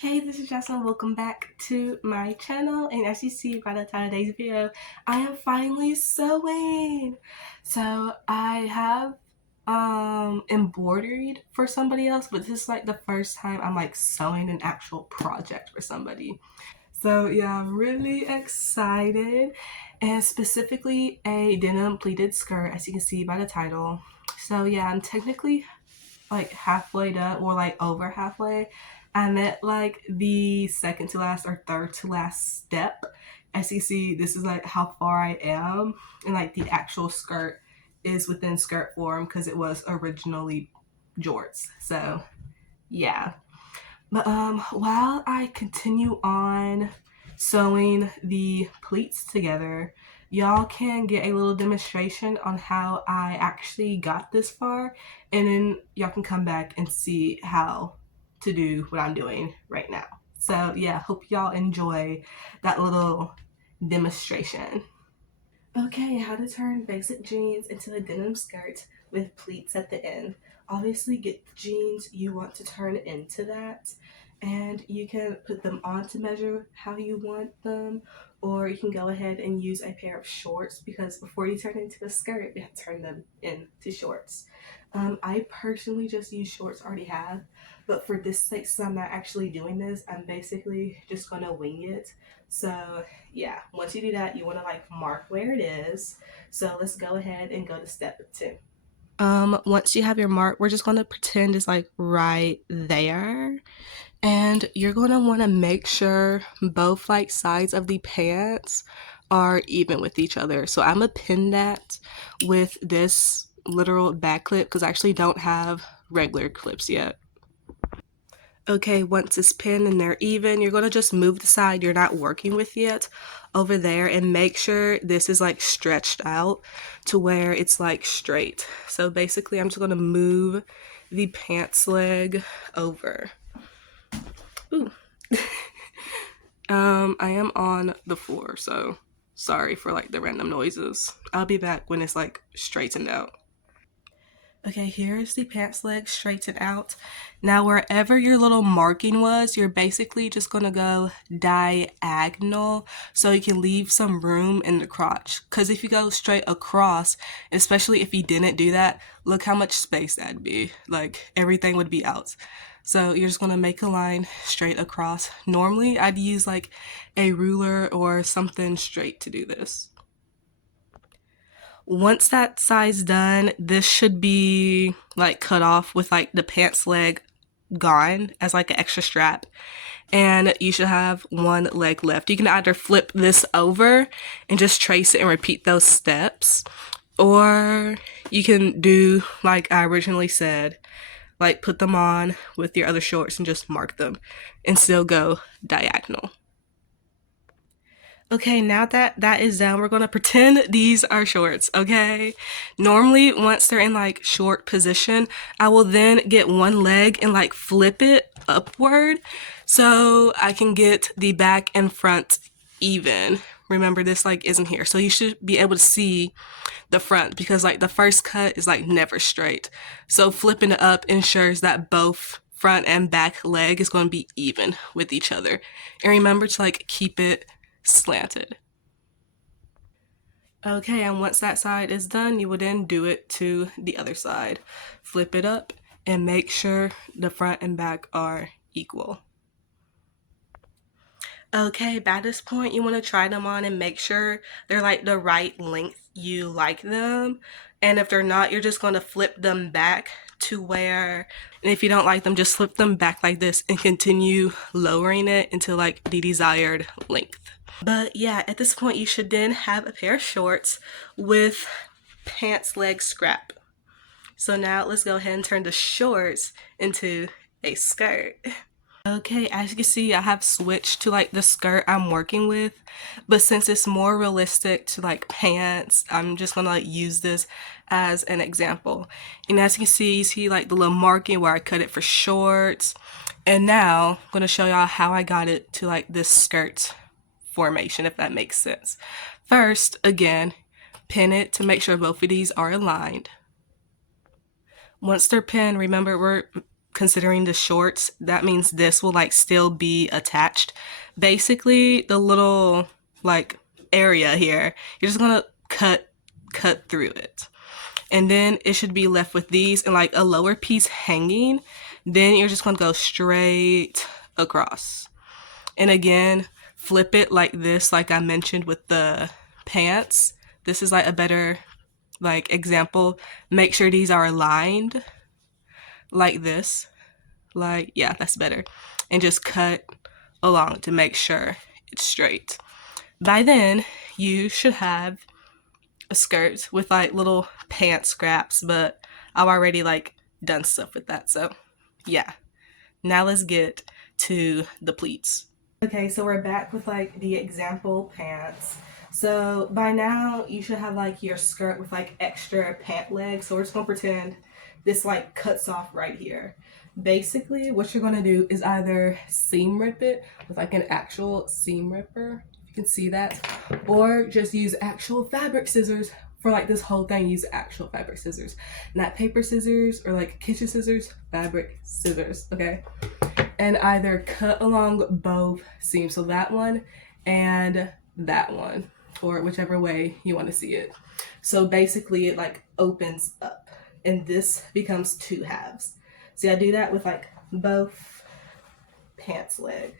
Hey, this is Jocelyn. Welcome back to my channel. And as you see by the title of today's video, I am finally sewing. So I have embroidered for somebody else, but this is like the first time I'm like sewing an actual project for somebody. So yeah, I'm really excited, and specifically a denim pleated skirt, as you can see by the title. So yeah, I'm technically like halfway done, or like over halfway. I'm at like the second to last or third to last step. As you see, this is like how far I am, and like the actual skirt is within skirt form because it was originally jorts. So yeah. But while I continue on sewing the pleats together, y'all can get a little demonstration on how I actually got this far, and then y'all can come back and see how to do what I'm doing right now. So yeah, hope y'all enjoy that little demonstration. Okay, how to turn basic jeans into a denim skirt with pleats at the end. Obviously get the jeans you want to turn into that, and you can put them on to measure how you want them, or you can go ahead and use a pair of shorts, because before you turn it into a skirt you have to turn them into shorts. I personally just use shorts I already have, but for this sake, since I'm not actually doing this, I'm basically just gonna wing it. So yeah, once you do that, you want to like mark where it is. So let's go ahead and go to step 2. Once you have your mark, we're just going to pretend it's like right there, and you're going to want to make sure both like sides of the pants are even with each other. So I'm gonna pin that with this literal back clip because I actually don't have regular clips yet. Okay, once it's pinned and they're even, you're going to just move the side you're not working with yet over there, and make sure this is like stretched out to where it's like straight. So basically I'm just going to move the pants leg over. Ooh. I am on the floor, so sorry for like the random noises. I'll be back when it's like straightened out. Okay, here's the pants leg straightened out. Now wherever your little marking was, you're basically just gonna go diagonal so you can leave some room in the crotch. Because if you go straight across, especially if you didn't do that, look how much space that'd be. Like everything would be out. So you're just gonna make a line straight across. Normally I'd use like a ruler or something straight to do this. Once that side's done, this should be like cut off with like the pants leg gone as like an extra strap, and you should have one leg left. You can either flip this over and just trace it and repeat those steps, or you can do like I originally said, like put them on with your other shorts and just mark them and still go diagonal. Okay, now that that is done, we're gonna pretend these are shorts, okay? Normally, once they're in like short position, I will then get one leg and like flip it upward so I can get the back and front even. Remember, this like isn't here, so you should be able to see the front because like the first cut is like never straight. So flipping it up ensures that both front and back leg is going to be even with each other. And remember to like keep it slanted. Okay, and once that side is done, you will then do it to the other side. Flip it up and make sure the front and back are equal. Okay, by this point, you want to try them on and make sure they're like the right length you like them. And if they're not, you're just going to flip them back to where, and if you don't like them, just flip them back like this and continue lowering it until like the desired length. But yeah, at this point, you should then have a pair of shorts with pants leg scrap. So now let's go ahead and turn the shorts into a skirt. Okay, as you can see, I have switched to like the skirt I'm working with, but since it's more realistic to like pants, I'm just gonna like use this as an example. And as you can see like the little marking where I cut it for shorts. And now I'm gonna show y'all how I got it to like this skirt formation, if that makes sense. First, again, pin it to make sure both of these are aligned. Once they're pinned, remember we're considering the shorts, that means this will like still be attached. Basically, the little like area here, you're just gonna cut through it. And then it should be left with these and like a lower piece hanging. Then you're just gonna go straight across. And again, flip it like this, like I mentioned with the pants. This is like a better like example. Make sure these are aligned like this. Like, yeah, that's better. And just cut along to make sure it's straight. By then, you should have a skirt with like little pant scraps, but I've already like done stuff with that. So yeah, now let's get to the pleats. Okay, so we're back with like the example pants. So by now you should have like your skirt with like extra pant legs. So we're just gonna pretend this like cuts off right here. Basically what you're gonna do is either seam rip it with like an actual seam ripper, you can see that, or just use actual fabric scissors for like this whole thing. Use actual fabric scissors, not paper scissors or like kitchen scissors, fabric scissors, okay? And either cut along both seams, so that one and that one, or whichever way you want to see it. So basically it like opens up and this becomes two halves. See, I do that with like both pants leg.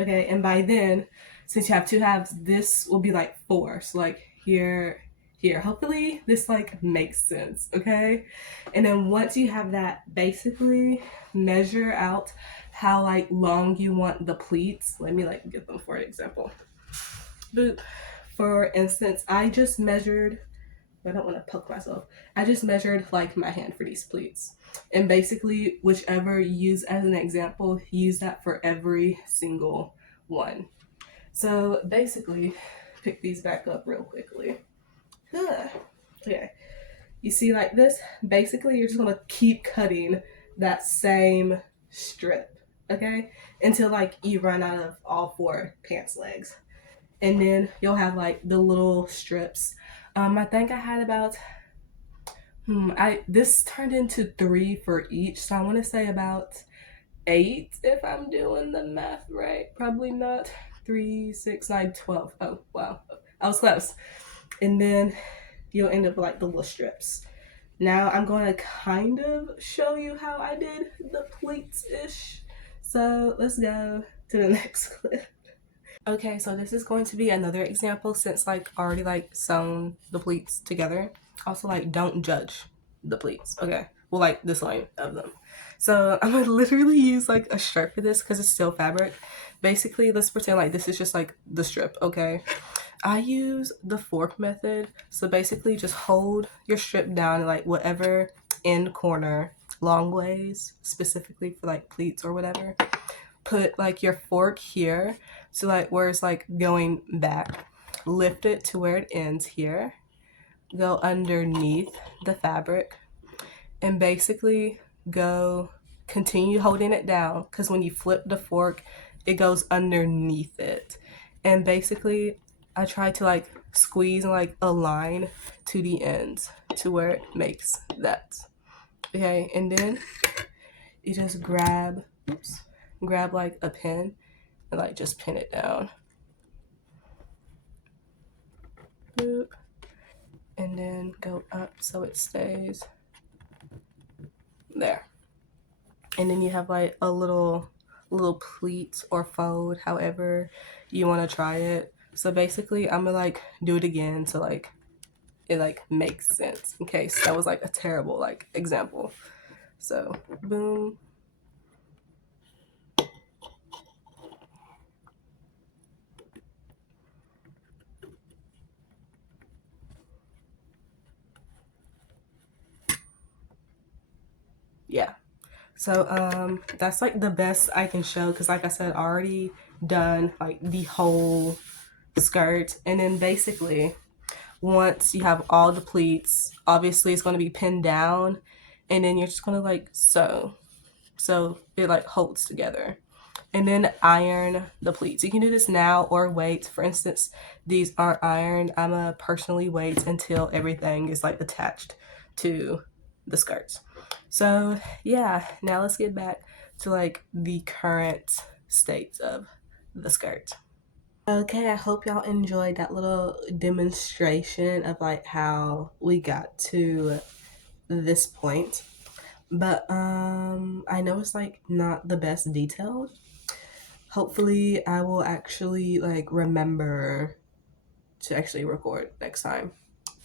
Okay, and by then, since you have two halves, this will be like four. So like here. Hopefully this like makes sense, okay? And then once you have that, basically measure out how like long you want the pleats. Let me like get them for an example. But for instance, I just measured, I don't want to poke myself. I just measured like my hand for these pleats. And basically whichever you use as an example, use that for every single one. So basically, pick these back up real quickly. Okay, you see like this, basically you're just gonna keep cutting that same strip, okay, until like you run out of all four pants legs. And then you'll have like the little strips. I think I had about this turned into 3 for each, so I want to say about 8 if I'm doing the math right. Probably not. 3, 6, 9, 12. Oh wow, I was close. And then you'll end up with like the little strips. Now I'm going to kind of show you how I did the pleats-ish. So let's go to the next clip. Okay, so this is going to be another example since like already like sewn the pleats together. Also like don't judge the pleats, okay? Well, like this line of them. So I'm gonna literally use like a strip for this because it's still fabric. Basically, let's pretend like this is just like the strip, okay? I use the fork method. So basically just hold your strip down like whatever end corner, long ways, specifically for like pleats or whatever. Put like your fork here, so like where it's like going back. Lift it to where it ends here. Go underneath the fabric and basically continue holding it down because when you flip the fork, it goes underneath it. And basically I try to like squeeze and like align to the ends to where it makes that. Okay, and then you just grab like a pin and like just pin it down. Boop. And then go up so it stays there. And then you have like a little pleat or fold, however you want to try it. So basically I'm gonna like do it again so like it like makes sense in case that was like a terrible like example. So boom. Yeah, so that's like the best I can show because like I said, already done like the whole skirt. And then basically once you have all the pleats, obviously it's going to be pinned down and then you're just going to like sew so it like holds together, and then iron the pleats. You can do this now or wait. For instance, these aren't ironed. I'ma personally wait until everything is like attached to the skirts. So yeah, now let's get back to like the current states of the skirt. Okay, I hope y'all enjoyed that little demonstration of like how we got to this point. But I know it's like not the best detailed. Hopefully I will actually like remember to actually record next time.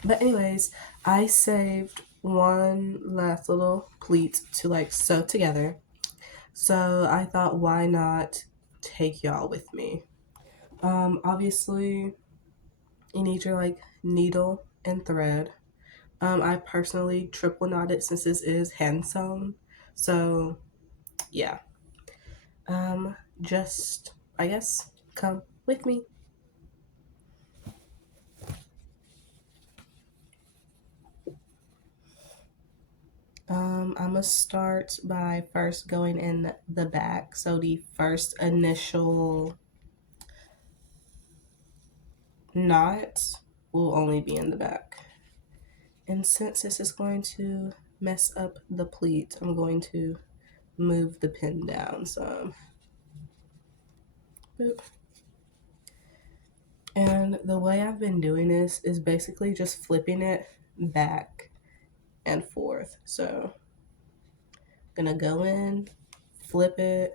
But anyways, I saved one last little pleat to like sew together. So I thought, why not take y'all with me? Obviously, you need your like needle and thread. I personally triple knotted since this is hand sewn. So yeah, just I guess come with me. I'm gonna start by first going in the back. So the first initial knot will only be in the back. And since this is going to mess up the pleat, I'm going to move the pin down some. Boop. And the way I've been doing this is basically just flipping it back and forth. So I'm gonna go in, flip it,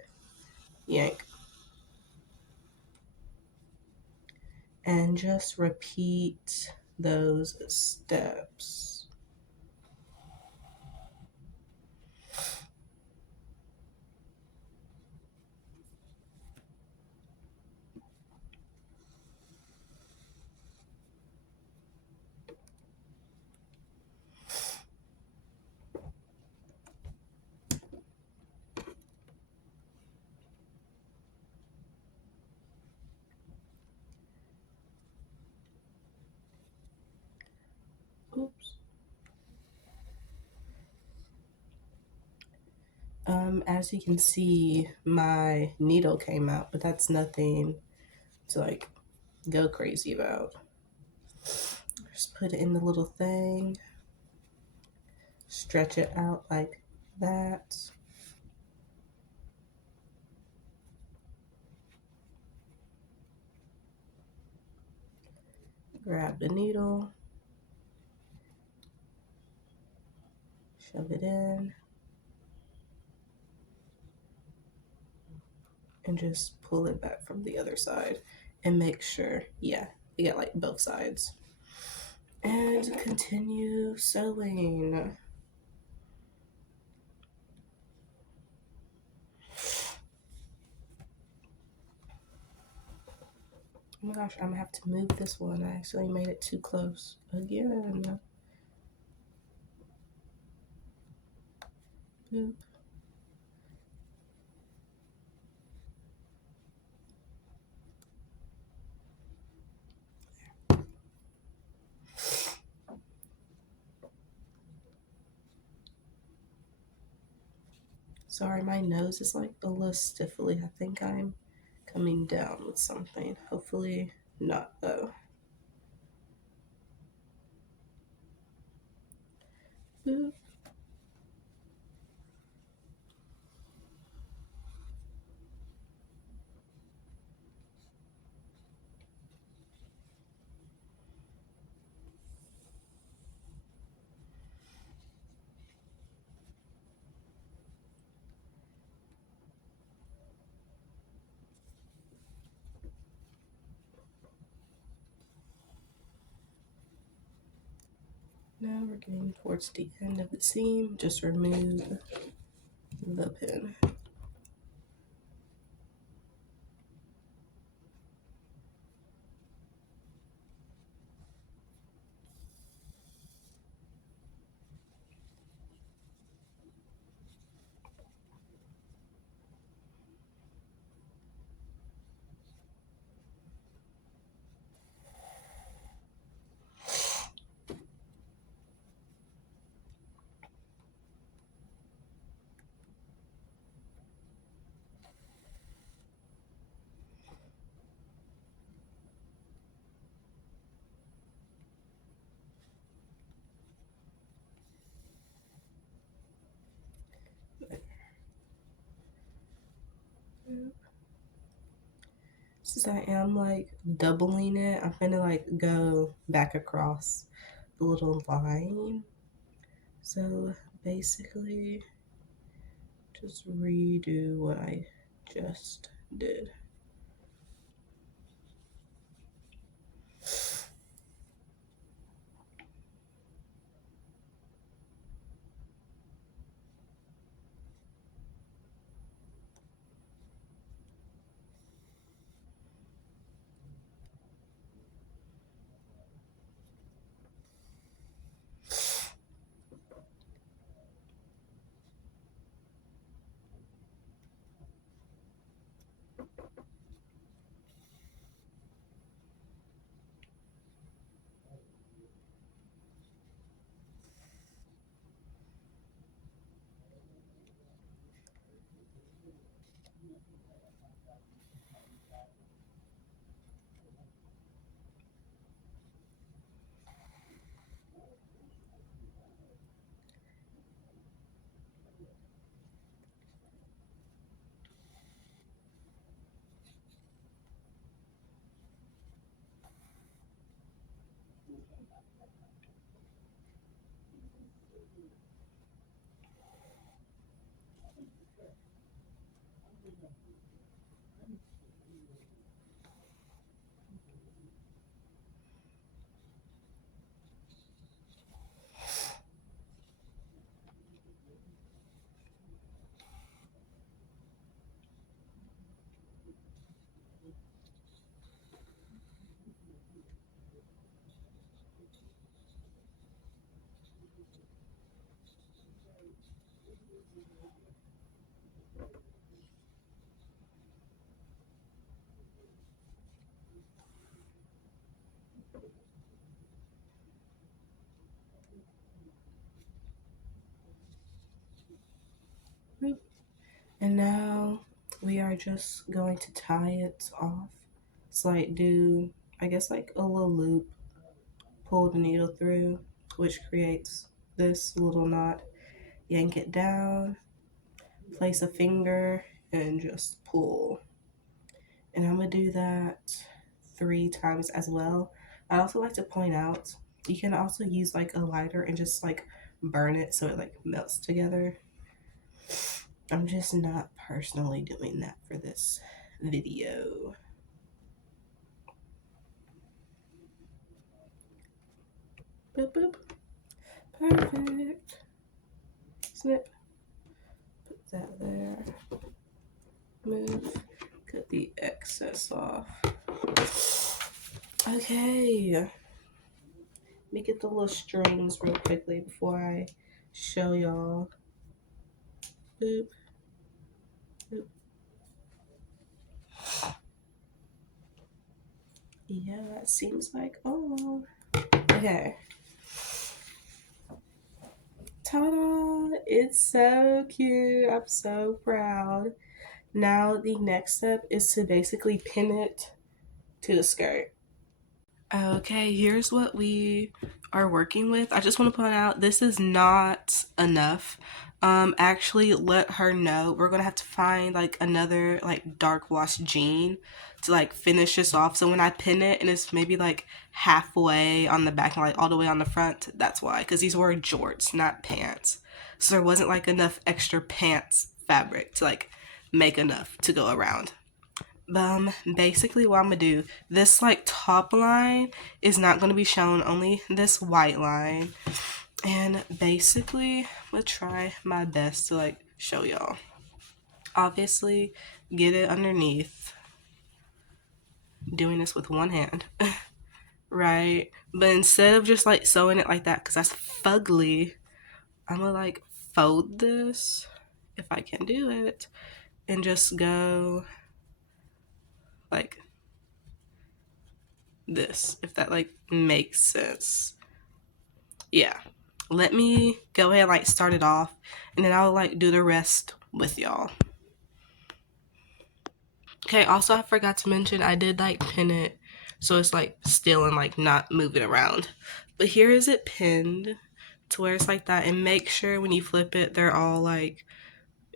yank, and just repeat those steps. Oops. As you can see, my needle came out, but that's nothing to like go crazy about. Just put it in the little thing, stretch it out like that. Grab the needle, shove it in, and just pull it back from the other side and make sure, yeah, you get like both sides. And continue sewing. Oh my gosh, I'm gonna have to move this one. I actually made it too close again. Boop. Sorry, my nose is like a little stiffly. I think I'm coming down with something. Hopefully not though. Boop. Now we're getting towards the end of the seam. Just remove the pin. since I am like doubling it, I'm gonna like go back across the little line. So basically, just redo what I just did. And now we are just going to tie it off. So like do, I guess like a little loop, pull the needle through, which creates this little knot. Yank it down, place a finger, and just pull. And I'm gonna do that 3 times as well. I'd also like to point out, you can also use like a lighter and just like burn it so it like melts together. I'm just not personally doing that for this video. Boop, boop. Perfect. Snip. Put that there. Move. Cut the excess off. Okay. Let me get the little strings real quickly before I show y'all. Boop. Boop. Yeah, that seems like all. Okay. Ta-da! It's so cute. I'm so proud. Now the next step is to basically pin it to the skirt. Okay, here's what we are working with. I just want to point out this is not enough. Actually let her know we're gonna have to find like another like dark wash jean to like finish this off. So when I pin it and it's maybe like halfway on the back and like all the way on the front, that's why. Because these were jorts, not pants. So there wasn't like enough extra pants fabric to like make enough to go around. Basically what I'm gonna do, this like top line is not gonna be shown, only this white line. And basically I'm gonna try my best to like show y'all. Obviously get it underneath, doing this with one hand. Right, but instead of just like sewing it like that because that's fugly, I'm gonna like fold this if I can do it and just go like this, if that like makes sense. Yeah, let me go ahead and like start it off and then I'll like do the rest with y'all. Okay, also I forgot to mention I did like pin it so it's like still and like not moving around, but here is it pinned to where it's like that. And make sure when you flip it they're all like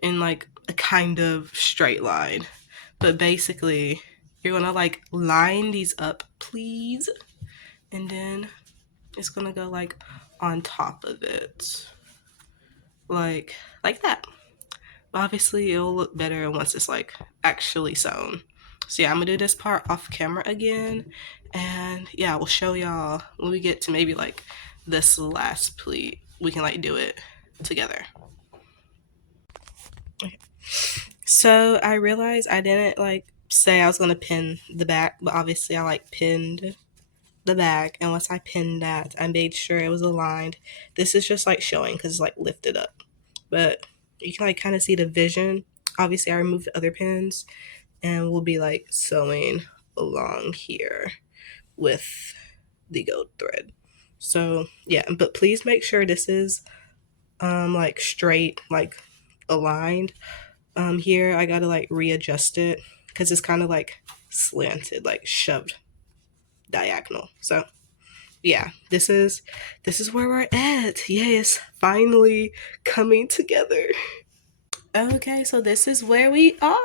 in like a kind of straight line. But basically you're gonna like line these up, please, and then it's gonna go like on top of it, like that. But obviously it'll look better once it's like actually sewn. So yeah, I'm gonna do this part off camera again, and yeah, we'll show y'all when we get to maybe like this last pleat. We can like do it together. Okay. So I realized I didn't like say I was gonna pin the back, but obviously I like pinned the back, and once I pinned that, I made sure it was aligned. This is just like showing because it's like lifted up, but you can like kind of see the vision. Obviously I removed the other pins, and we'll be like sewing along here with the gold thread. So yeah, but please make sure this is like straight, like aligned. Here I gotta like readjust it because it's kind of like slanted, like shoved diagonal. So yeah, this is where we're at. Yes, finally coming together. Okay, so this is where we are.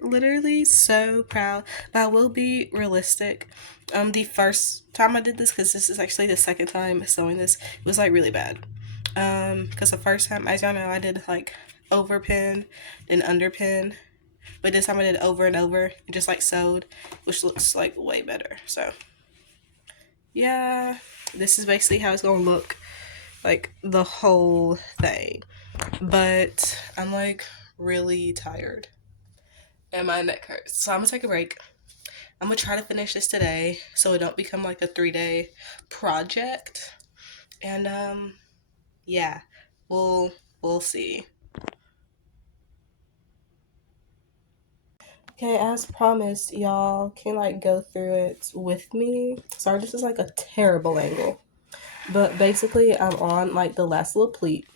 Literally so proud, but I will be realistic. The first time I did this, because this is actually the second time sewing this, it was like really bad. Because the first time, as y'all know, I did like overpin, then underpin, but this time I did over and over and just like sewed, which looks like way better. So yeah, this is basically how it's gonna look, like the whole thing. But I'm like really tired and my neck hurts, so I'm gonna take a break. I'm gonna try to finish this today so it don't become like a 3-day project. And yeah, we'll see. Okay, as promised, y'all can like go through it with me. Sorry, this is like a terrible angle, but basically I'm on like the last little pleat.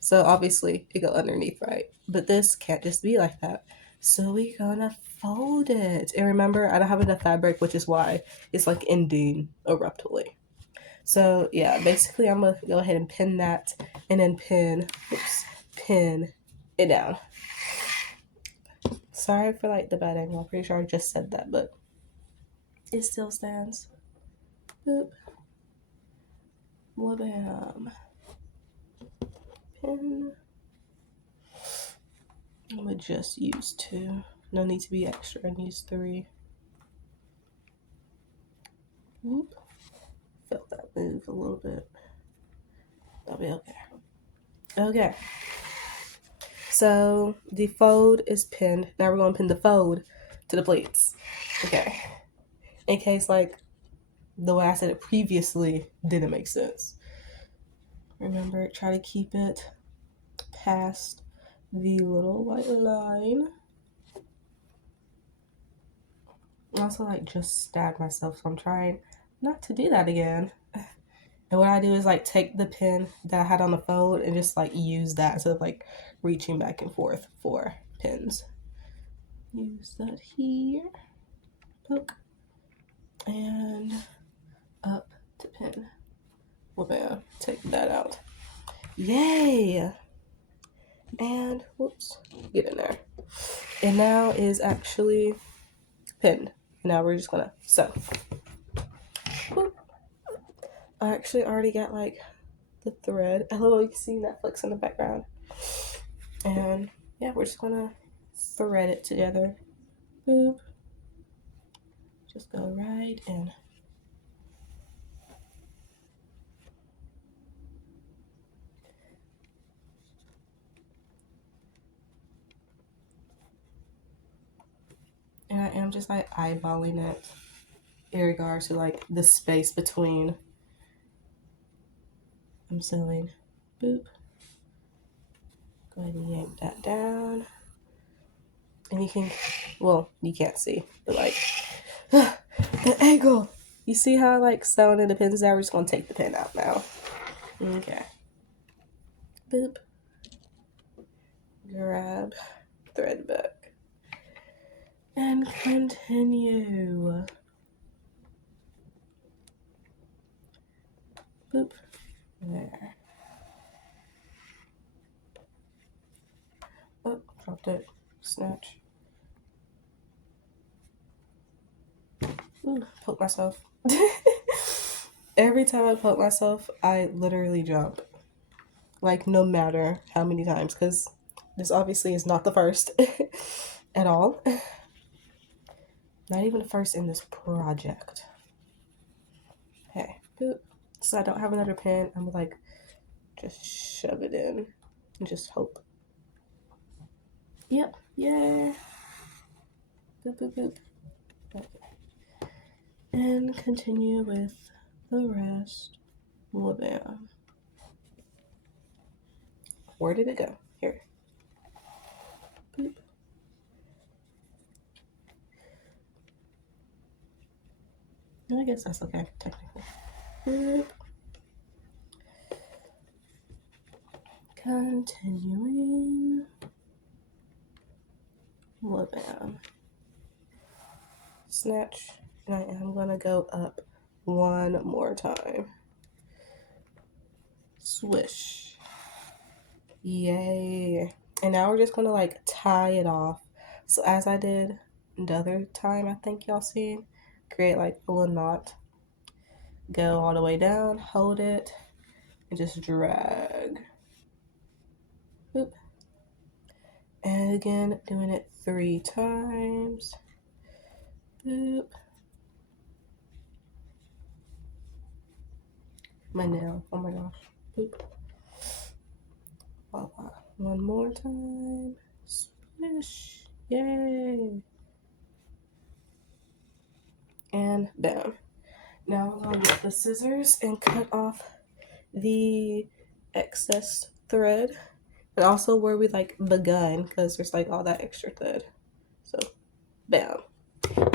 So obviously it go underneath, right? But this can't just be like that. So we gonna fold it. And remember, I don't have enough fabric, which is why it's like ending abruptly. So yeah, basically I'm gonna go ahead and pin that, and then pin it down. Sorry for like the bad angle. I'm pretty sure I just said that, but it still stands. Boop. Wha-bam. Pin. I'm gonna just use 2. No need to be extra and use 3. Whoop. Felt that move a little bit. That'll be okay. Okay. So the fold is pinned. Now we're gonna pin the fold to the pleats. Okay. In case like the way I said it previously didn't make sense. Remember, try to keep it past the little white line. I also like just stabbed myself, so I'm trying not to do that again. And what I do is like take the pin that I had on the fold and just like use that instead of like reaching back and forth for pins. Use that here. Poke. And up to pin. Well, bam. Take that out. Yay! And whoops, get in there. And now is actually pinned. Now we're just gonna sew. Whoop. I actually already got like the thread. Hello, you can see Netflix in the background. And yeah, we're just gonna thread it together. Boop. Just go right in. And I am just like eyeballing it in regards to like the space between. I'm sewing. Boop. Go ahead and yank that down. And you can, well, you can't see, but like, the angle. You see how like sewing in the pins there? We're just gonna take the pin out now. Okay. Boop. Grab thread back. And continue. Boop. There. Oh, dropped it. Snatch. Ooh, poke myself. Every time I poke myself, I literally jump. Like, no matter how many times, because this obviously is not the first at all. Not even the first in this project. Okay, boop. So I don't have another pen. I'm like, just shove it in and just hope. Yep, yeah. Boop, boop, boop. Okay. And continue with the rest. Well, bam. Where did it go? Here. Boop. I guess that's okay, technically. Boop. Continuing. Well, bam. Snatch. And I am gonna go up one more time. Swish. Yay. And now we're just gonna like tie it off. So as I did the other time, I think y'all seen, create like a little knot. Go all the way down, hold it, and just drag. Boop. And again, doing it 3 times. Boop. My nail. Oh my gosh. Boop. Voila. One more time. Swish. Yay. And bam. Now I'm going to get the scissors and cut off the excess thread. And also where we like begun, because there's like all that extra thread. So bam.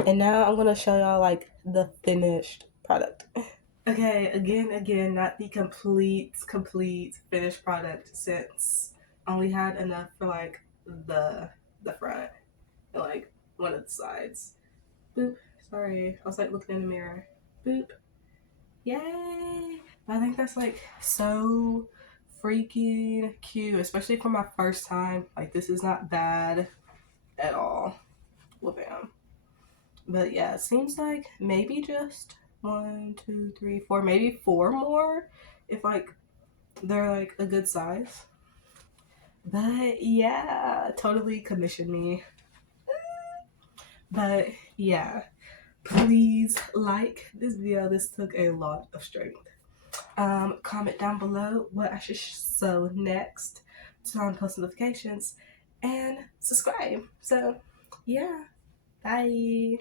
And now I'm gonna show y'all like the finished product. Okay, again, not the complete finished product, since I only had enough for like the front and like one of the sides. Boop. Sorry, I was like looking in the mirror. Boop. Yay! I think that's like so freaking cute, especially for my first time. Like, this is not bad at all. Well, bam. But yeah, it seems like maybe just 1, 2, 3, 4, maybe 4 more if like they're like a good size. But yeah, totally commission me. But yeah, please like this video. This took a lot of strength. Comment down below what I should sew next, turn on post notifications, and subscribe. So yeah, bye.